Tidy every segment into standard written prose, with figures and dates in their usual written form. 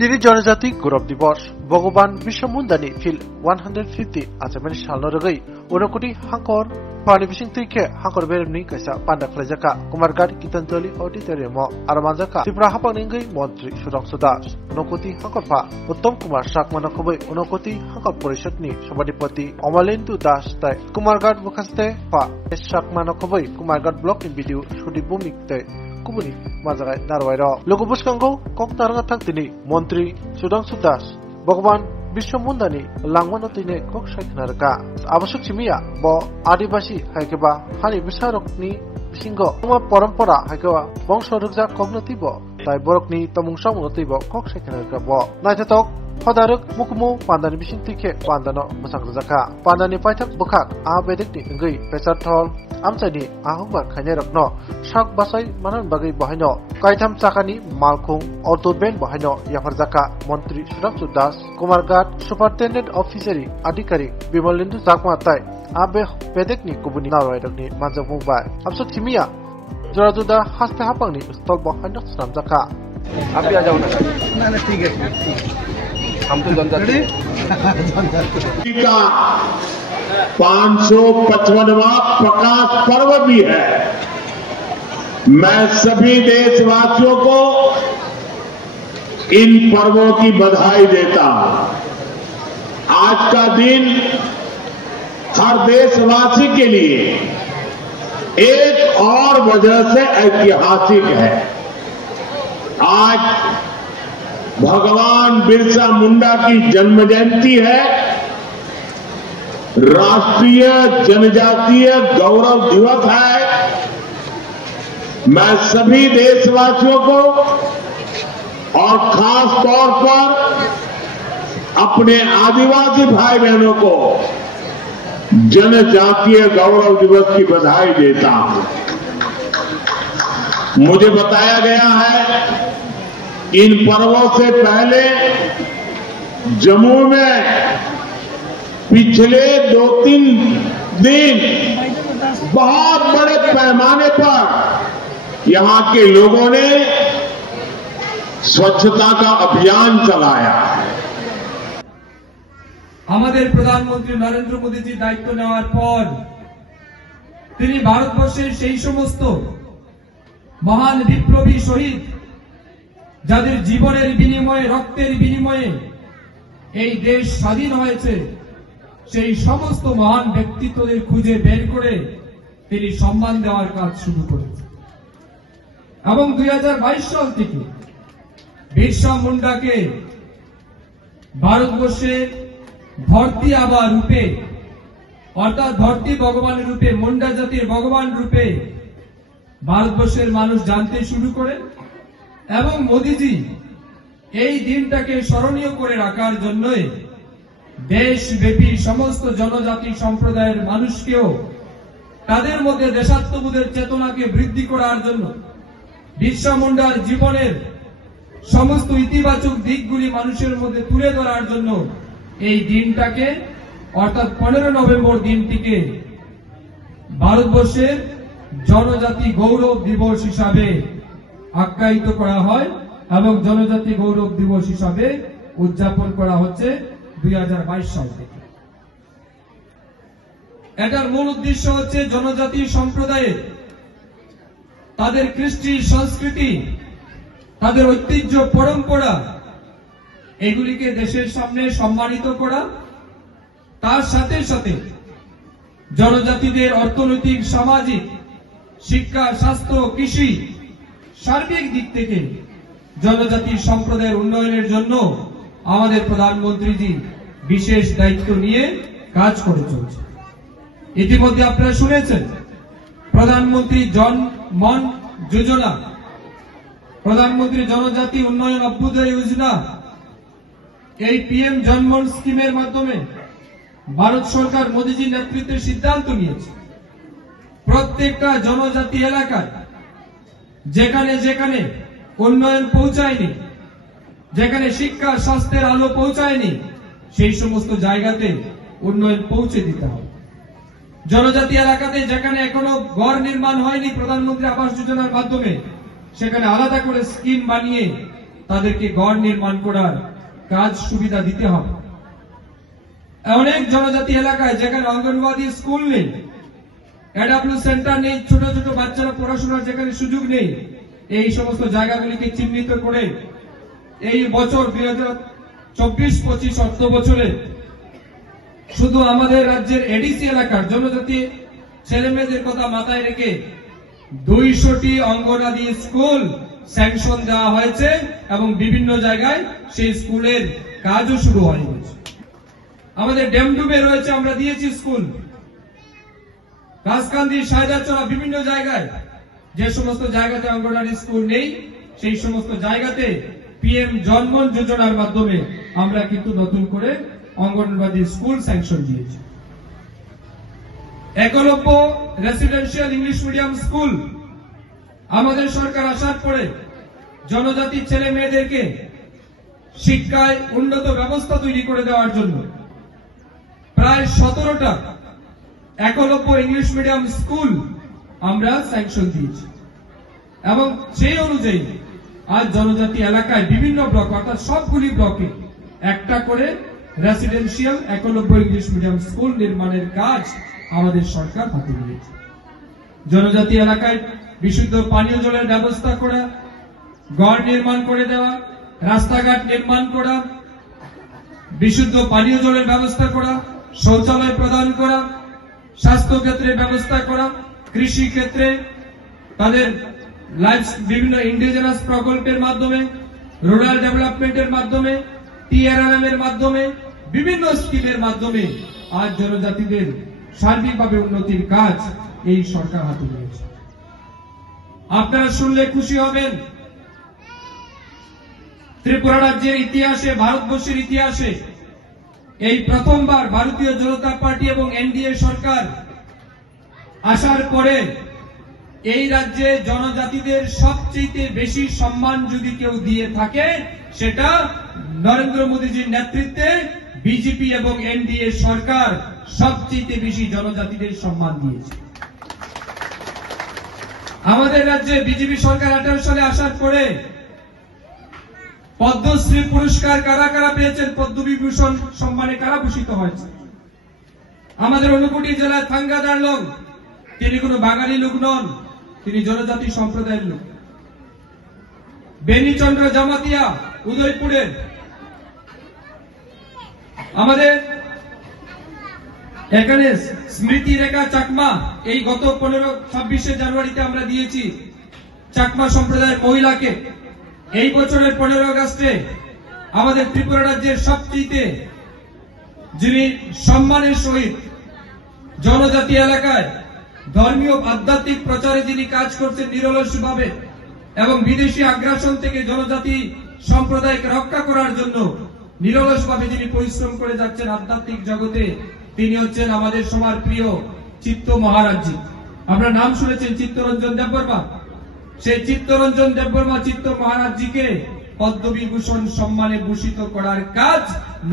তিনি জনজাতি গৌরব দিবস ভগবান বিশ্ব মুন্দানি ফিল 150 আচামেন সালনো রগৈ 1 কোটি হাঙ্কর পানি বিসিং তুইखे हांखर बेरमनि कायसा पान्डा खलायजाका कुमारघाट गीतांजलि ऑडिटोरियम आरो मानजाका त्रिपुरा हापांगनि मंत्री सुदांशु दास 1 कोटी हांखरफा उत्तम कुमार साकमानखबै 1 कोटी हांखर परिषदनि सभापति अमलेन्दु दास ताय कुमारघाट बुखास्ते फा साकमानखबै कुमारघाट ब्लॉक इन भिडियो सुदीप भूमिक ताय कुबुनि माजागाय नारवायरो लोगो बुसकांगौ कक्तारगा थांतिनि मंत्री सुदांशु दास भगवान বিশ্ব মুন্দানি লাংমানো তিনে কক সাইখনারকা আবশ্যক চিমিয়া ব আদিবাসী হাইকেবা হানি বিচারকনি সিংহ পরম্পরা হাইকেবা বংশ রুকজা কগনতিব তাই বরকনি তমুংসাং নতিব কক সাইখনারকা ব নাইথাতক হদারক মুকুমু পান্দানি বিসিং তিखे পান্দানো মসাংজাকা পান্দানি পাইথাক বখাক আ বেদেকনি ngै পেসারথল আমচাইনি আহুবা খাইনাरकनो साक बासाय मानन बागै बहायनो कायथाम चाकानि मालखुं अटोबेन बहायनो याफारजाका मंत्री सुदांशु दास कुमारघाट सुपारिनटेंडेंट अफ फिशारी अधिकारी बिमलेन्दु जाकमा ताय आबे पेदेकनि कुबुनि नारवायरकनि मानजामुबाय आबसो थिमिया जराजुदा हास्ते हापांनि स्टल बहायनो स्नामजाका आप आ जाओ ना ठीक है हम तो जनजाति का 555वां प्रकाश पर्व भी है। मैं सभी देशवासियों को इन पर्वों की बधाई देता हूं। आज का दिन हर देशवासी के लिए एक और वजह से ऐतिहासिक है। आज भगवान बिरसा मुंडा की जन्म जयंती है। राष्ट्रीय जनजातीय गौरव दिवस है। मैं सभी देशवासियों को और खास तौर पर अपने आदिवासी भाई बहनों को जनजातीय गौरव दिवस की बधाई देता हूं। मुझे बताया गया है इन पर्वों से पहले जम्मू में पिछले 2-3 दिन बहुत बड़े पैमाने पर यहां के लोगों ने स्वच्छता का अभियान चलाया। আমাদের প্রধানমন্ত্রী নরেন্দ্র মোদীজি দায়িত্ব নেওয়ার পর তিনি ভারতবর্ষের সেই সমস্ত মহান বিপ্লবী শহীদ যাদের জীবনের বিনিময়ে রক্তের বিনিময়ে এই দেশ স্বাধীন হয়েছে সেই সমস্ত মহান ব্যক্তিত্বদের খুঁজে বের করে তিনি সম্মান দেওয়ার কাজ শুরু করেছেন এবং 2022 সাল থেকে বিরসা মুন্ডাকে ভারতবর্ষের ধরতি আবা রূপে অর্থাৎ ধরতি ভগবানের রূপে মুন্ডা জাতির ভগবান রূপে ভারতবর্ষের মানুষ জানতে শুরু করেন এবং মোদিজি এই দিনটাকে স্মরণীয় করে রাখার জন্যই দেশব্যাপী সমস্ত জনজাতি সম্প্রদায়ের মানুষকেও তাদের মধ্যে দেশাত্মবোধের চেতনাকে বৃদ্ধি করার জন্য বিরসা মুন্ডার জীবনের সমস্ত ইতিবাচক দিকগুলি মানুষের মধ্যে তুলে ধরার জন্য এই দিনটাকে অর্থাৎ 15 নভেম্বর দিনটিকে ভারতবর্ষের জনজাতি গৌরব দিবস হিসাবে আখ্যায়িত করা হয় এবং জনজাতি গৌরব দিবস হিসাবে উদযাপন করা হচ্ছে 2022 সাল থেকে। এটার মূল উদ্দেশ্য হচ্ছে জনজাতি সম্প্রদায়ের তাদের কৃষ্টি সংস্কৃতি তাদের ঐতিহ্য পরম্পরা এগুলিকে দেশের সামনে সম্মানিত করা, তার সাথে সাথে জনজাতিদের অর্থনৈতিক সামাজিক শিক্ষা স্বাস্থ্য কৃষি সার্বিক দিক থেকে জনজাতি সম্প্রদায়ের উন্নয়নের জন্য আমাদের প্রধানমন্ত্রীজি বিশেষ দায়িত্ব নিয়ে কাজ করে চলছে। ইতিমধ্যে আপনারা শুনেছেন প্রধানমন্ত্রী জন মন যোজনা, প্রধানমন্ত্রী জনজাতি উন্নয়ন অভ্যুদয় যোজনা, এই পিএম জনমন স্কিমের মাধ্যমে ভারত সরকার মোদীজির নেতৃত্বে সিদ্ধান্ত নিয়েছে প্রত্যেকটা জনজাতি এলাকায় যেখানে যেখানে উন্নয়ন পৌঁছায়নি, যেখানে শিক্ষা স্বাস্থ্যের আলো পৌঁছায়নি, সেই সমস্ত জায়গাতে উন্নয়ন পৌঁছে দিতে হবে। জনজাতি এলাকাতে যেখানে এখনো ঘর নির্মাণ হয়নি প্রধানমন্ত্রী আবাস যোজনার মাধ্যমে সেখানে আলাদা করে স্কিম বানিয়ে তাদেরকে ঘর নির্মাণ করার কাজ সুবিধা দিতে হবে। অনেক জনজাতি এলাকায় যেখানে অঙ্গনওয়াড়ি স্কুল নেই, এডাব্লিউ সেন্টার নেই, ছোট ছোট বাচ্চারা পড়াশোনার যেখানে সুযোগ নেই, এই সমস্ত জায়গাগুলিকে চিহ্নিত করে এই বছর 2024-25 অর্থ বছরে শুধু আমাদের রাজ্যের এডিসি এলাকার জনজাতি ছেলেমেয়েদের কথা মাথায় রেখে 200টি অঙ্গনওয়াড়ি স্কুল স্যাংশন দেওয়া হয়েছে এবং বিভিন্ন জায়গায় সেই স্কুলের কাজও শুরু হয়ে গেছে। আমাদের ডেমডুবে রয়েছে, আমরা দিয়েছি স্কুল। রাজকান্দি, সায়দাচড়া, বিভিন্ন জায়গায় যে সমস্ত জায়গাতে অঙ্গনওয়াড়ি স্কুল নেই, সেই সমস্ত জায়গাতে পিএম জনমন যোজনার মাধ্যমে আমরা কিন্তু নতুন করে অঙ্গনওয়াড়ি স্কুল স্যাংশন দিয়েছি। Eklavya residential English medium school আমাদের সরকার আসার পরে জনজাতি ছেলে মেয়েদেরকে শিক্ষায় উন্নত ব্যবস্থা তৈরি করে দেওয়ার জন্য প্রায় 17টা একলব্য ইংলিশ মিডিয়াম স্কুল আমরা স্যাংশন দিয়েছি এবং সেই অনুযায়ী আজ জনজাতি এলাকায় বিভিন্ন ব্লক অর্থাৎ সবগুলি ব্লকে একটা করে residential Eklavya English medium school নির্মাণের কাজ আমাদের সরকার হাতে নিয়েছে। জনজাতি এলাকায় বিশুদ্ধ পানীয় জলের ব্যবস্থা করা, ঘর নির্মাণ করে দেওয়া, রাস্তাঘাট নির্মাণ করা, বিশুদ্ধ পানীয় জলের ব্যবস্থা করা, শৌচালয় প্রদান করা, স্বাস্থ্য ক্ষেত্রে ব্যবস্থা করা, কৃষি ক্ষেত্রে তাদের বিভিন্ন ইন্ডিজিনাস প্রকল্পের মাধ্যমে, রুরাল ডেভেলপমেন্টের মাধ্যমে, টিআরএম এর মাধ্যমে, বিভিন্ন স্কিমের মাধ্যমে আজ জনজাতিদের সার্বিকভাবে উন্নতির কাজ এই সরকার হাতে নিয়েছে। আপনারা শুনলে খুশি হবেন, ত্রিপুরা রাজ্যের ইতিহাসে, ভারতবর্ষের ইতিহাসে এই প্রথমবার ভারতীয় জনতা পার্টি এবং এনডিএ সরকার আসার পরে এই রাজ্যে জনজাতিদের সবচেয়ে বেশি সম্মান যদি কেউ দিয়ে থাকে সেটা নরেন্দ্র মোদীজির নেতৃত্বে বিজেপি এবং এনডিএ সরকার সবচেয়ে বেশি জনজাতিদের সম্মান দিয়েছে। আমাদের রাজ্যে বিজেপি সরকার 18 সালে আসার পরে পদ্মশ্রী পুরস্কার কারা কারা পেয়েছেন, পদ্মবিভূষণ সম্মানে কারা ভূষিত হয়েছে? আমাদের ঊনকোটি জেলার থাঙ্গাদার লোক, তিনি কোন বাঙালি লোক নন, তিনি জনজাতি সম্প্রদায়ের লোক। বেনিচন্দ্র জামাতিয়া উদয়পুরের, আমাদের এখানে স্মৃতি রেখা চাকমা, এই গত 26 জানুয়ারিতে আমরা দিয়েছি চাকমা সম্প্রদায়ের মহিলাকে। এই বছরের 15 আগস্টে আমাদের ত্রিপুরা রাজ্যের সবচেয়ে যিনি সম্মানের সহিত জনজাতি এলাকায় ধর্মীয় আধ্যাত্মিক প্রচারে যিনি কাজ করছেন নিরলসভাবে এবং বিদেশি আগ্রাসন থেকে জনজাতি সম্প্রদায়কে রক্ষা করার জন্য নিরলসভাবে যিনি পরিশ্রম করে যাচ্ছেন আধ্যাত্মিক জগতে, তিনি হচ্ছেন আমাদের সবার প্রিয় চিত্ত মহারাজজি। আপনার নাম শুনেছেন চিত্তরঞ্জন দেববর্মা। সেই চিত্তরঞ্জন দেববর্মা চিত্ত মহারাজজিকে পদ্মবিভূষণ সম্মানে ভূষিত করার কাজ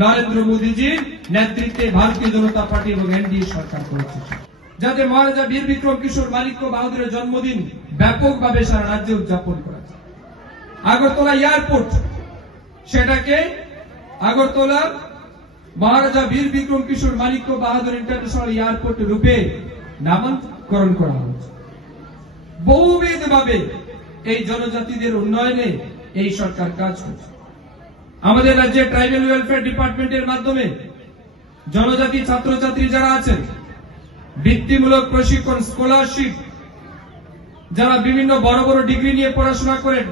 নরেন্দ্র মোদীজির নেতৃত্বে ভারতীয় জনতা পার্টি এবং এনডিএ সরকার করেছে, যাতে মহারাজা বীর বিক্রম কিশোর মানিক্য বাহাদুরের জন্মদিন ব্যাপকভাবে সারা রাজ্যে উদযাপন করা যায়। আগরতলা এয়ারপোর্ট, সেটাকে আগরতলা মহারাজা বীর বিক্রম কিশোর মানিক্য বাহাদুর ইন্টারন্যাশনাল এয়ারপোর্ট রূপে নামকরণ করা হয়েছে। বহুবিধভাবে এই জনজাতিদের উন্নয়নে এই সরকার কাজ করছে। আমাদের রাজ্যে ট্রাইবাল ওয়েলফেয়ার ডিপার্টমেন্টের মাধ্যমে জনজাতি ছাত্রছাত্রী যারা আছেন বৃত্তিমূলক প্রশিক্ষণ, স্কলারশিপ, যারা বিভিন্ন বড় বড় ডিগ্রি নিয়ে পড়াশোনা করেন,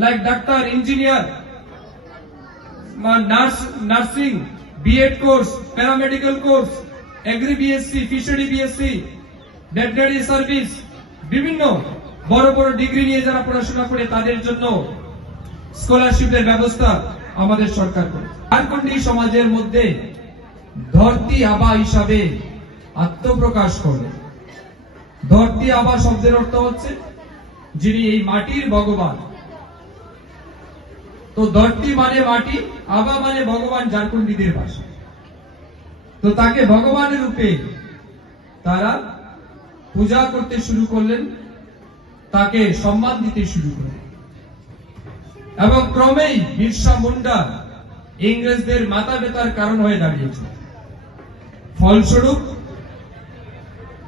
like doctor, engineer, nursing, B Ed course, paramedical course, agri BSc, fishery BSc, veterinary service, বিভিন্ন বড় বড় ডিগ্রি নিয়ে যারা পড়াশোনা করে তাদের জন্য স্কলারশিপের ব্যবস্থা আমাদের সরকার করে। ঝাড়খণ্ডী সমাজের মধ্যে ধরতি আবা হিসাবে আত্মপ্রকাশ করে। ধরতি আবা শব্দের অর্থ হচ্ছে যিনি এই মাটির ভগবান। তো ধরতি মানে মাটি, আবা মানে ভগবান ঝাড়খণ্ডীদের ভাষা। তো তাকে ভগবানের রূপে তারা পূজা করতে শুরু করলেন, তাকে সম্মান দিতে শুরু করলেন। এবং ক্রমেই বিরসা মুন্ডা ইংরেজদের মাথা ব্যথার কারণ হয়ে দাঁড়িয়েছে। ফলস্বরূপ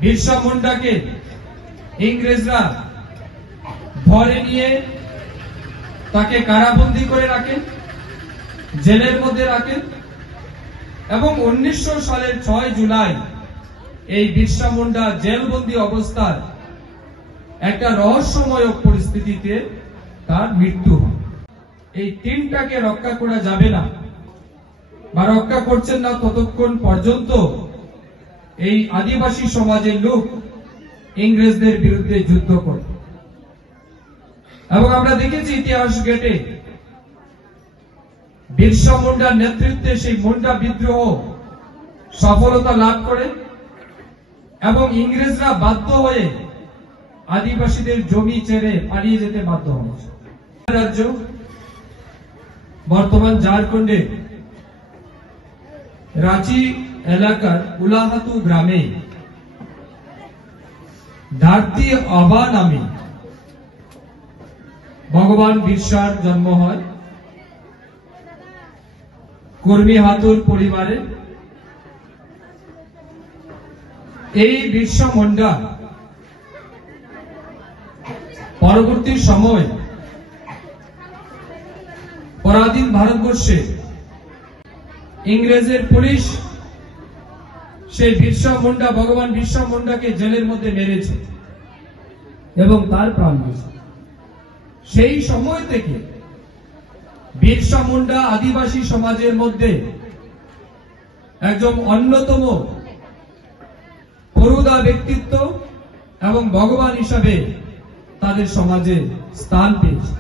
বিরসা মুন্ডাকে ইংরেজরা ধরে নিয়ে তাকে কারাবন্দী করে রাখেন, জেলের মধ্যে রাখেন এবং 1900 সালের 6 জুলাই এই বিরসা মুন্ডা জেলবন্দী অবস্থায় একটা রহস্যময় পরিস্থিতিতে তার মৃত্যু হয়। এই তিনটাকে রক্ষা করা যাবে না বা রক্ষা করছেন না ততক্ষণ পর্যন্ত এই আদিবাসী সমাজের লোক ইংরেজদের বিরুদ্ধে যুদ্ধ করে। এবং আমরা দেখেছি ইতিহাস ঘেটে বিরসা মুন্ডার নেতৃত্বে সেই মুন্ডা বিদ্রোহ সফলতা লাভ করে এবং ইংরেজরা বাধ্য হয়ে আদিবাসীদের জমি ছেড়ে পালিয়ে যেতে বাধ্য হয়েছে। রাজ্য বর্তমান ঝাড়খণ্ডে রাঁচি এলাকার উলাহাতু গ্রামে ধরতি আবা নামে ভগবান বিরসার জন্ম হয়। কর্মী হাতুর পরিবারে এই বিরসা মুন্ডা পরবর্তী সময় পরাধীন ভারতবর্ষে ইংরেজের পুলিশ সেই বিরসা মুন্ডা ভগবান বিরসা মুন্ডাকে জেলের মধ্যে মেরেছে এবং তার প্রাণ গেছে। সেই সময় থেকে বিরসা মুন্ডা আদিবাসী সমাজের মধ্যে একজন অন্যতম পরুদা ব্যক্তিত্ব এবং ভগবান হিসাবে তাদের সমাজে স্থান পেয়েছে।